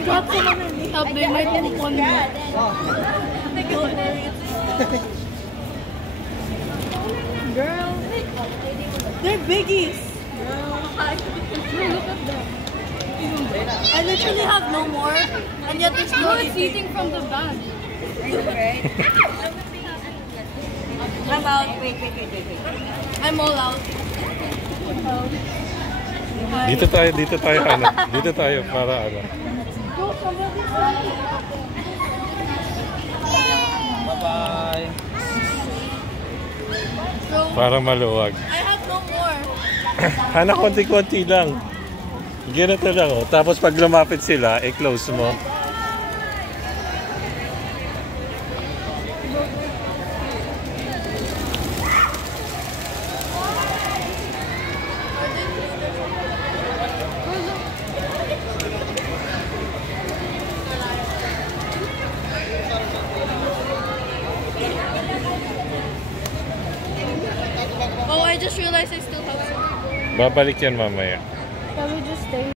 got some underneath. Sabi, may kumpon mo. Girl, they're biggies. Look at them. I literally have no more, and yet there's no eating from the bag. I'm out. Wait. I'm all out. Dito tayo ano. Dito tayo para ano. Bye-bye. Para maluwag. I have no more. Hana, konti-konti lang. Ganito lang oh. Tapos pag lumapit sila, i-close mo. Oh, I just realized I still have some. Babalik yan mamaya. Can we just stay?